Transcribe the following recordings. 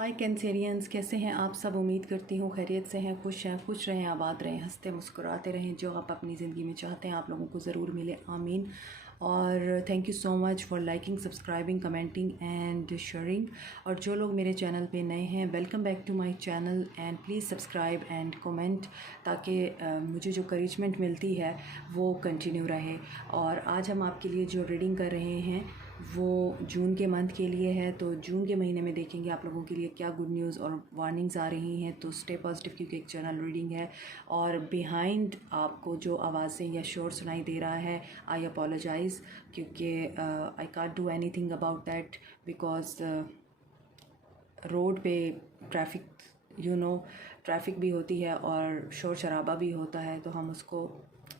हाय Cancerians, कैसे हैं आप सब। उम्मीद करती हूँ खैरियत से हैं, खुश रहें, आबाद रहें, हंसते मुस्कुराते रहें। जो आप अपनी ज़िंदगी में चाहते हैं आप लोगों को ज़रूर मिले, आमीन। और thank you so much for liking, subscribing, commenting and sharing. और जो लोग मेरे चैनल पे नए हैं, welcome back to my channel and please subscribe and comment, ताकि मुझे जो करेजमेंट मिलती है वो कंटिन्यू रहे। और आज हम आपके लिए जो रीडिंग कर रहे हैं वो जून के मंथ के लिए है। तो जून के महीने में देखेंगे आप लोगों के लिए क्या गुड न्यूज़ और वार्निंग्स आ रही हैं। तो स्टे पॉजिटिव, क्योंकि एक जनरल रीडिंग है। और बिहाइंड आपको जो आवाज़ें या शोर सुनाई दे रहा है, आई अपोलोजाइज़, क्योंकि I can't do anything about that, because road पे ट्रैफिक ट्रैफिक भी होती है और शोर शराबा भी होता है, तो हम उसको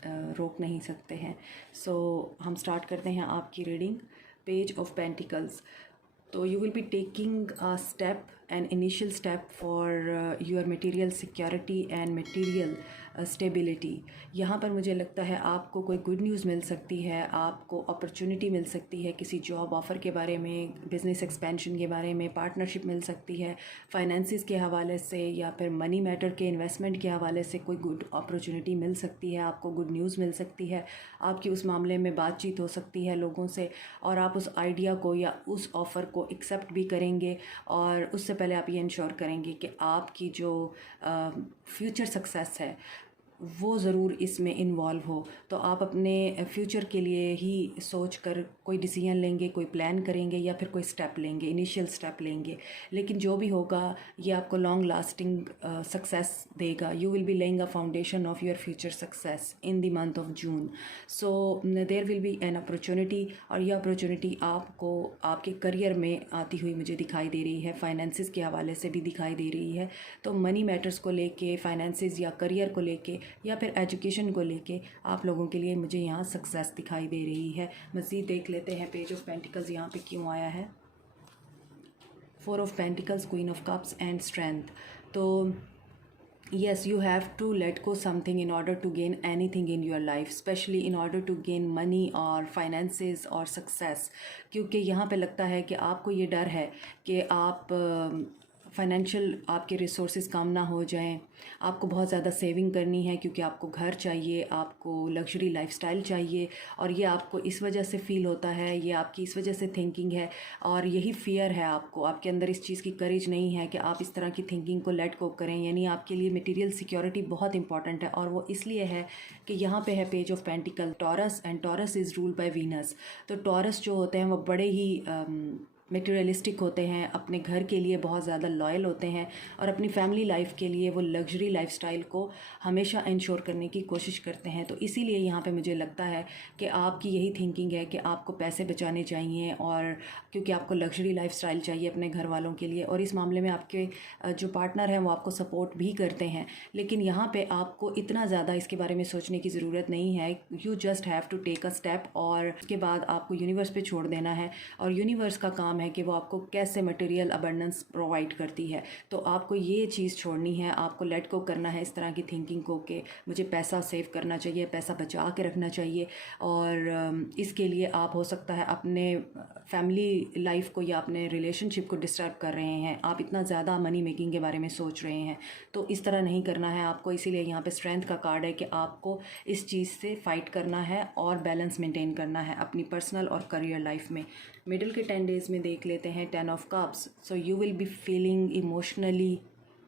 रोक नहीं सकते हैं। सो हम स्टार्ट करते हैं आपकी रीडिंग। Page of pentacles. तो you will be taking a step, an initial step for your material security and material stability. यहाँ पर मुझे लगता है आपको कोई गुड न्यूज़ मिल सकती है, आपको अपॉर्चुनिटी मिल सकती है किसी जॉब ऑफ़र के बारे में, बिज़नेस एक्सपेंशन के बारे में, पार्टनरशिप मिल सकती है फाइनेंसिस के हवाले से, या फिर मनी मैटर के इन्वेस्टमेंट के हवाले से कोई गुड अपॉर्चुनिटी मिल सकती है, आपको गुड न्यूज़ मिल सकती है। आपकी उस मामले में बातचीत हो सकती है लोगों से, और आप उस आइडिया को या उस ऑफ़र को एक्सेप्ट भी करेंगे। और उससे पहले आप ये इंश्योर करेंगे कि आपकी जो फ्यूचर सक्सेस है वो ज़रूर इसमें इन्वॉल्व हो। तो आप अपने फ्यूचर के लिए ही सोच कर कोई डिसीजन लेंगे, कोई प्लान करेंगे, या फिर कोई स्टेप लेंगे, इनिशियल स्टेप लेंगे। लेकिन जो भी होगा ये आपको लॉन्ग लास्टिंग सक्सेस देगा। You will be laying a foundation of your future success in the month of June. So there will be an opportunity, और यह अपॉर्चुनिटी आपको आपके करियर में आती हुई मुझे दिखाई दे रही है, फाइनेंसिस के हवाले से भी दिखाई दे रही है। तो मनी मैटर्स को लेके, फाइनेंसिस या करियर को लेके, या फिर एजुकेशन को लेके आप लोगों के लिए मुझे यहाँ सक्सेस दिखाई दे रही है। मज़ीद देख लेते हैं पेज ऑफ पेंटिकल्स यहाँ पे क्यों आया है। 4 of pentacles, queen of cups and strength. तो yes, you have to let go something in order to gain anything in your life, especially in order to gain money or finances or success। क्योंकि यहाँ पे लगता है कि आपको ये डर है कि आप फाइनेंशियल आपके रिसोर्सेज कम ना हो जाएं। आपको बहुत ज़्यादा सेविंग करनी है क्योंकि आपको घर चाहिए, आपको लग्जरी लाइफस्टाइल चाहिए, और ये आपको इस वजह से फ़ील होता है, ये आपकी इस वजह से थिंकिंग है, और यही फ़ियर है आपको। आपके अंदर इस चीज़ की करेज नहीं है कि आप इस तरह की थिंकिंग को लेट गो करें। यानी आपके लिए मटेरियल सिक्योरिटी बहुत इंपॉर्टेंट है, और वो इसलिए है कि यहाँ पे है page of pentacle, taurus, and taurus is ruled by Venus. तो टॉरस जो होते हैं वो बड़े ही मटेरियलिस्टिक होते हैं, अपने घर के लिए बहुत ज़्यादा लॉयल होते हैं, और अपनी फैमिली लाइफ के लिए वो लग्जरी लाइफस्टाइल को हमेशा इंश्योर करने की कोशिश करते हैं। तो इसीलिए यहाँ पे मुझे लगता है कि आपकी यही थिंकिंग है कि आपको पैसे बचाने चाहिए, और क्योंकि आपको लग्जरी लाइफस्टाइल चाहिए अपने घर वालों के लिए, और इस मामले में आपके जो पार्टनर हैं वो आपको सपोर्ट भी करते हैं। लेकिन यहाँ पर आपको इतना ज़्यादा इसके बारे में सोचने की ज़रूरत नहीं है। You just have to take a step, और उसके बाद आपको यूनिवर्स पे छोड़ देना है, और यूनिवर्स का काम है कि वो आपको कैसे मटेरियल अबंडेंस प्रोवाइड करती है। तो आपको ये चीज़ छोड़नी है, आपको लेट गो करना है इस तरह की थिंकिंग को कि मुझे पैसा सेव करना चाहिए, पैसा बचा के रखना चाहिए। और इसके लिए आप हो सकता है अपने फैमिली लाइफ को या अपने रिलेशनशिप को डिस्टर्ब कर रहे हैं, आप इतना ज़्यादा मनी मेकिंग के बारे में सोच रहे हैं। तो इस तरह नहीं करना है आपको। इसीलिए यहाँ पे स्ट्रेंथ का कार्ड है कि आपको इस चीज़ से फाइट करना है और बैलेंस मेंटेन करना है अपनी पर्सनल और करियर लाइफ में। मिडिल के 10 डेज़ में देख लेते हैं 10 of cups. So you will be feeling emotionally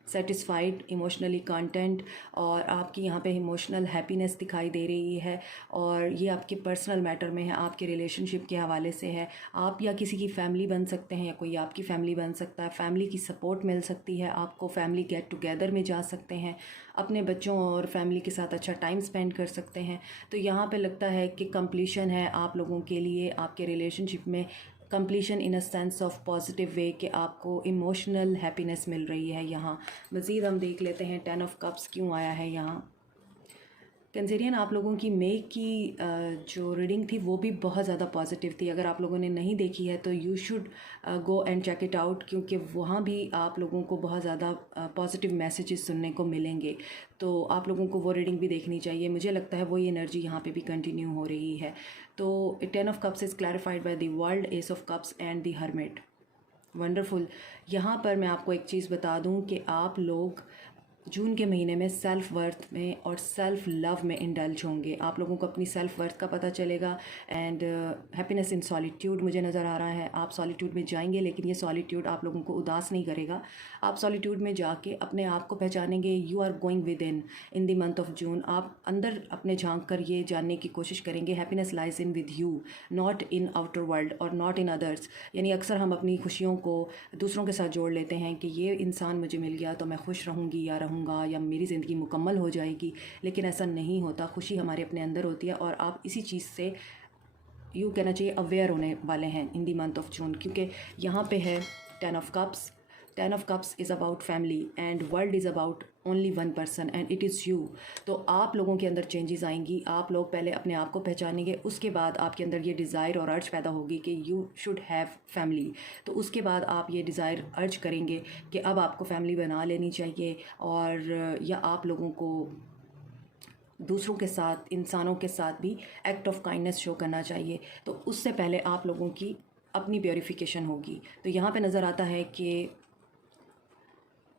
satisfied, emotionally content, और आपकी यहाँ पे इमोशनल हैप्पीनेस दिखाई दे रही है, और ये आपके पर्सनल मैटर में है, आपके रिलेशनशिप के हवाले से है। आप या किसी की फैमिली बन सकते हैं, या कोई आपकी फैमिली बन सकता है। फैमिली की सपोर्ट मिल सकती है आपको, फैमिली गेट टुगेदर में जा सकते हैं, अपने बच्चों और फैमिली के साथ अच्छा टाइम स्पेंड कर सकते हैं। तो यहाँ पे लगता है कि कंप्लीशन है आप लोगों के लिए, आपके रिलेशनशिप में completion in a sense of positive way, कि आपको इमोशनल हैप्पीनेस मिल रही है। यहाँ मज़ीद हम देख लेते हैं 10 ऑफ कप्स क्यों आया है यहाँ। कैंसेरियन, आप लोगों की मई की जो रीडिंग थी वो भी बहुत ज़्यादा पॉजिटिव थी। अगर आप लोगों ने नहीं देखी है तो you should go and check it out, क्योंकि वहाँ भी आप लोगों को बहुत ज़्यादा पॉजिटिव मैसेजेस सुनने को मिलेंगे। तो आप लोगों को वो रीडिंग भी देखनी चाहिए। मुझे लगता है वही एनर्जी यहाँ पे भी कंटिन्यू हो रही है। तो 10 of cups is clarified by the world, S of cups and the hermit. Wonderful. यहाँ पर मैं आपको एक चीज़ बता दूँ कि आप लोग जून के महीने में सेल्फ़ वर्थ में और सेल्फ़ लव में इंडल्ज होंगे। आप लोगों को अपनी सेल्फ़ वर्थ का पता चलेगा एंड हैप्पीनेस इन सॉलिट्यूड मुझे नज़र आ रहा है। आप सॉलिट्यूड में जाएंगे, लेकिन ये सॉलिट्यूड आप लोगों को उदास नहीं करेगा। आप सॉलिट्यूड में जाके अपने आप को पहचानेंगे। You are going within the month of June. आप अंदर अपने झांक कर ये जानने की कोशिश करेंगे happiness lies in with you, not in outer world और नॉट इन अदर्स। यानी अक्सर हम अपनी खुशियों को दूसरों के साथ जोड़ लेते हैं कि ये इंसान मुझे मिल गया तो मैं खुश रहूँगी या रहूँगा या मेरी ज़िंदगी मुकम्मल हो जाएगी, लेकिन ऐसा नहीं होता। खुशी हमारे अपने अंदर होती है और आप इसी चीज़ से यूँ कहना चाहिए अवेयर होने वाले हैं इन दी मंथ ऑफ जून, क्योंकि यहाँ पे है 10 of cups. 10 of cups is about family and world is about only one person and it is you. तो आप लोगों के अंदर चेंजेस आएंगी। आप लोग पहले अपने आप को पहचानेंगे, उसके बाद आपके अंदर ये डिज़ायर और अर्ज पैदा होगी कि यू शुड हैव फैमिली। तो उसके बाद आप ये डिज़ायर अर्ज करेंगे कि अब आपको फैमिली बना लेनी चाहिए, और या आप लोगों को दूसरों के साथ, इंसानों के साथ भी एक्ट ऑफ काइंडनेस शो करना चाहिए। तो उससे पहले आप लोगों की अपनी प्योरीफिकेशन होगी। तो यहाँ पे नज़र आता है कि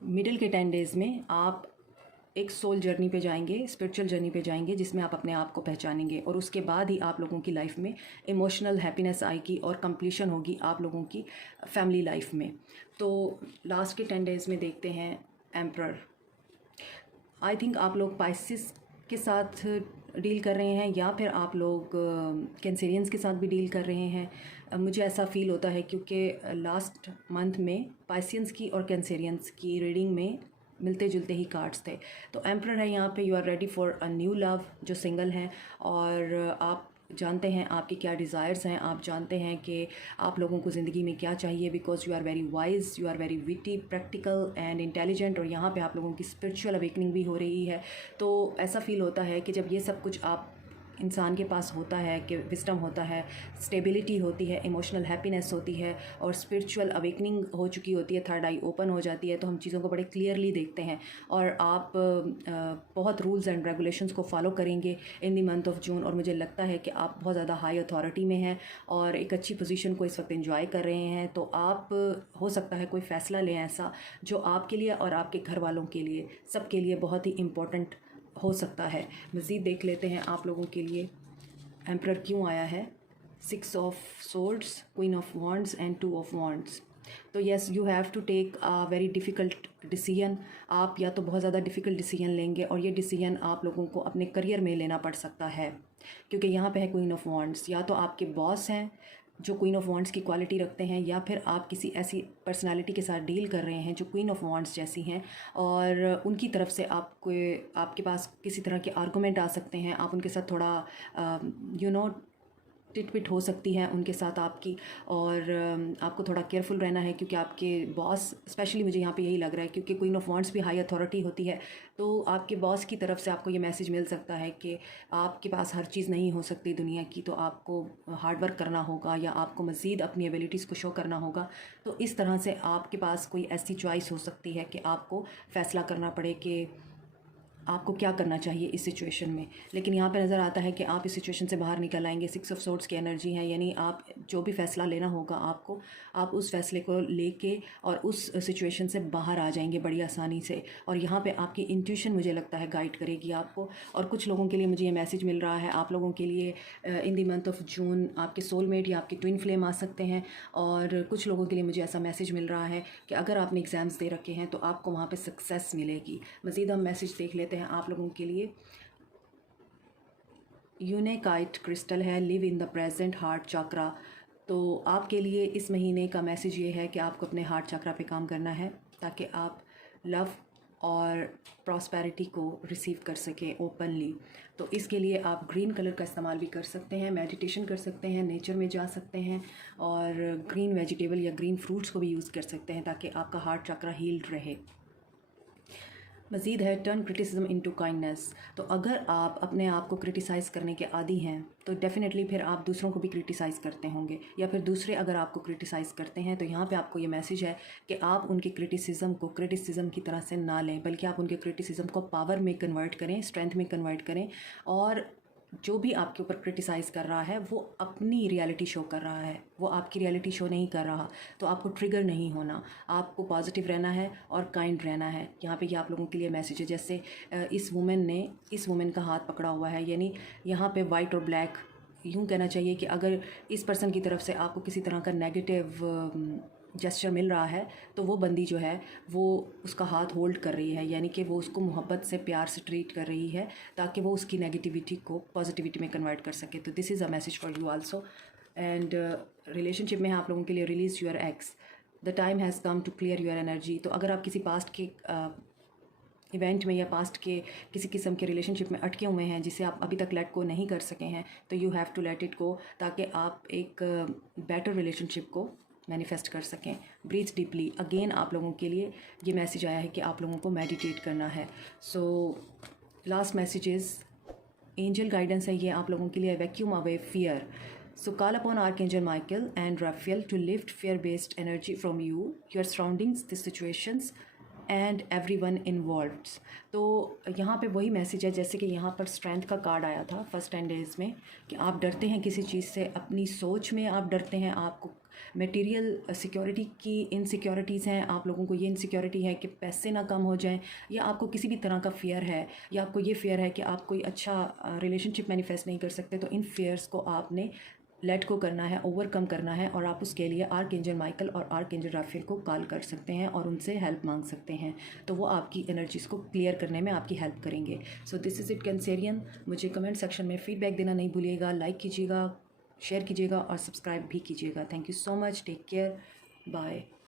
मिडिल के 10 डेज़ में आप एक सोल जर्नी पे जाएंगे, स्पिरिचुअल जर्नी पे जाएंगे, जिसमें आप अपने आप को पहचानेंगे, और उसके बाद ही आप लोगों की लाइफ में इमोशनल हैप्पीनेस आएगी और कंप्लीशन होगी आप लोगों की फैमिली लाइफ में। तो लास्ट के 10 डेज़ में देखते हैं एम्परर। आई थिंक आप लोग पाइसिस के साथ डील कर रहे हैं या फिर आप लोग कैंसेरियंस के साथ भी डील कर रहे हैं। मुझे ऐसा फील होता है क्योंकि लास्ट मंथ में पाइसियंस की और कैंसेरियंस की रीडिंग में मिलते जुलते ही कार्ड्स थे। तो एम्परर है यहाँ पे, you are ready for a new love जो सिंगल हैं, और आप जानते हैं आपके क्या डिज़ायर्स हैं, आप जानते हैं कि आप लोगों को ज़िंदगी में क्या चाहिए, because you are very wise, you are very witty, practical and intelligent, और यहाँ पे आप लोगों की स्पिरिचुअल अवेकनिंग भी हो रही है। तो ऐसा फील होता है कि जब ये सब कुछ आप इंसान के पास होता है कि विस्डम होता है, स्टेबिलिटी होती है, इमोशनल हैप्पीनेस होती है और स्पिरिचुअल अवेकनिंग हो चुकी होती है, थर्ड आई ओपन हो जाती है, तो हम चीज़ों को बड़े क्लियरली देखते हैं और आप बहुत रूल्स एंड रेगुलेशंस को फॉलो करेंगे इन दी मंथ ऑफ जून। और मुझे लगता है कि आप बहुत ज़्यादा हाई अथॉरिटी में हैं और एक अच्छी पोजीशन को इस वक्त एंजॉय कर रहे हैं। तो आप हो सकता है कोई फ़ैसला लें ऐसा जो आपके लिए और आपके घर वालों के लिए, सबके लिए बहुत ही इम्पोर्टेंट हो सकता है। मज़ीद देख लेते हैं आप लोगों के लिए एम्परर क्यों आया है। 6 of swords, queen of wands and 2 of wands. तो yes, you have to take a very difficult decision. आप या तो बहुत ज़्यादा डिफ़िकल्ट डिसीजन लेंगे और ये डिसीजन आप लोगों को अपने करियर में लेना पड़ सकता है, क्योंकि यहाँ पे है क्वीन ऑफ वॉन्ड्स। या तो आपके बॉस हैं जो क्वीन ऑफ वॉन्ड्स की क्वालिटी रखते हैं, या फिर आप किसी ऐसी पर्सनालिटी के साथ डील कर रहे हैं जो क्वीन ऑफ वॉन्ड्स जैसी हैं, और उनकी तरफ से आपको, आपके पास किसी तरह के आर्गूमेंट आ सकते हैं। आप उनके साथ थोड़ा टिट-पिट हो सकती है उनके साथ आपकी, और आपको थोड़ा केयरफुल रहना है, क्योंकि आपके बॉस, स्पेशली मुझे यहाँ पे यही लग रहा है क्योंकि क्वीन ऑफ वॉन्ड्स भी हाई अथॉरिटी होती है, तो आपके बॉस की तरफ से आपको ये मैसेज मिल सकता है कि आपके पास हर चीज़ नहीं हो सकती दुनिया की, तो आपको हार्ड वर्क करना होगा या आपको मज़ीद अपनी एबिलिटीज़ को शो करना होगा। तो इस तरह से आपके पास कोई ऐसी चॉइस हो सकती है कि आपको फ़ैसला करना पड़े कि आपको क्या करना चाहिए इस सिचुएशन में। लेकिन यहाँ पे नज़र आता है कि आप इस सिचुएशन से बाहर निकल आएंगे। 6 ऑफ सोर्ड्स की एनर्जी है, यानी आप जो भी फ़ैसला लेना होगा आपको, आप उस फैसले को लेके और उस सिचुएशन से बाहर आ जाएंगे बड़ी आसानी से। और यहाँ पे आपकी इंट्यूशन मुझे लगता है गाइड करेगी आपको। और कुछ लोगों के लिए मुझे ये मैसेज मिल रहा है, आप लोगों के लिए इन दी मंथ ऑफ जून आपके सोलमेट या आपके ट्विन फ्लेम आ सकते हैं। और कुछ लोगों के लिए मुझे ऐसा मैसेज मिल रहा है कि अगर आपने एग्ज़ाम्स दे रखे हैं तो आपको वहाँ पर सक्सेस मिलेगी। मज़ीद हम मैसेज देख लेते हैं आप लोगों के लिए। यूनेकाइट क्रिस्टल है, live in the present, heart chakra. तो आपके लिए इस महीने का मैसेज ये है कि आपको अपने हार्ट चक्रा पे काम करना है ताकि आप लव और प्रॉस्पेरिटी को रिसीव कर सकें ओपनली। तो इसके लिए आप ग्रीन कलर का इस्तेमाल भी कर सकते हैं, मेडिटेशन कर सकते हैं, नेचर में जा सकते हैं, और ग्रीन वेजिटेबल या ग्रीन फ्रूट्स को भी यूज़ कर सकते हैं ताकि आपका हार्ट चक्रा हील्ड रहे। मज़ीद है टर्न क्रिटिसिज्म इनटू काइंडनेस। तो अगर आप अपने आप को क्रिटिसाइज़ करने के आदी हैं तो डेफ़िनेटली फिर आप दूसरों को भी क्रिटिसाइज़ करते होंगे, या फिर दूसरे अगर आपको क्रिटिसाइज़ करते हैं तो यहाँ पे आपको ये मैसेज है कि आप उनके क्रिटिसिज्म को क्रिटिसिज्म की तरह से ना लें, बल्कि आप उनके क्रिटिसिज्म को पावर में कन्वर्ट करें, स्ट्रेंथ में कन्वर्ट करें, और जो भी आपके ऊपर क्रिटिसाइज़ कर रहा है वो अपनी रियलिटी शो कर रहा है, वो आपकी रियलिटी शो नहीं कर रहा। तो आपको ट्रिगर नहीं होना, आपको पॉजिटिव रहना है और काइंड रहना है। यहाँ पे ये आप लोगों के लिए मैसेज है। जैसे इस वुमेन का हाथ पकड़ा हुआ है, यानी यहाँ पे वाइट और ब्लैक, यूँ कहना चाहिए कि अगर इस पर्सन की तरफ से आपको किसी तरह का नेगेटिव जेस्चर मिल रहा है तो वो बंदी जो है वो उसका हाथ होल्ड कर रही है, यानी कि वो उसको मोहब्बत से प्यार से ट्रीट कर रही है ताकि वो उसकी नेगेटिविटी को पॉजिटिविटी में कन्वर्ट कर सके। तो this is a message for you also. And relationship में आप लोगों के लिए release your ex, the time has come to clear your energy. तो अगर आप किसी पास्ट के इवेंट में या पास्ट के किसी किस्म के रिलेशनशिप में अटके हुए हैं जिसे आप अभी तक लेट को नहीं कर सके हैं, तो you have to let it go ताकि आप एक बेटर रिलेशनशिप को मैनिफेस्ट कर सकें। ब्रीथ डीपली, अगेन आप लोगों के लिए ये मैसेज आया है कि आप लोगों को मेडिटेट करना है। So last message is angel guidance है ये आप लोगों के लिए, vacuum away fear. So call upon Archangel Michael and Raphael to lift fear-based energy from you, your surroundings, the situations and everyone involved. तो यहाँ पे वही मैसेज है जैसे कि यहाँ पर स्ट्रेंथ का कार्ड आया था फर्स्ट 10 डेज़ में, कि आप डरते हैं किसी चीज़ से, अपनी सोच में आप डरते हैं, आपको मटेरियल सिक्योरिटी की इनसिक्योरिटीज़ हैं, आप लोगों को ये इनसिक्योरिटी है कि पैसे ना कम हो जाएं, या आपको किसी भी तरह का फ़ियर है, या आपको ये फ़ियर है कि आप कोई अच्छा रिलेशनशिप मैनिफेस्ट नहीं कर सकते। तो इन फियर्स को आपने लेट को करना है, ओवरकम करना है, और आप उसके लिए आर्कएंजल माइकल और आर्कएंजल राफेल को कॉल कर सकते हैं और उनसे हेल्प मांग सकते हैं। तो वो आपकी एनर्जीज़ को क्लियर करने में आपकी हेल्प करेंगे। So this is it Cancerian. मुझे कमेंट सेक्शन में फीडबैक देना नहीं भूलिएगा, लाइक कीजिएगा, शेयर कीजिएगा और सब्सक्राइब भी कीजिएगा। Thank you so much, take care, bye.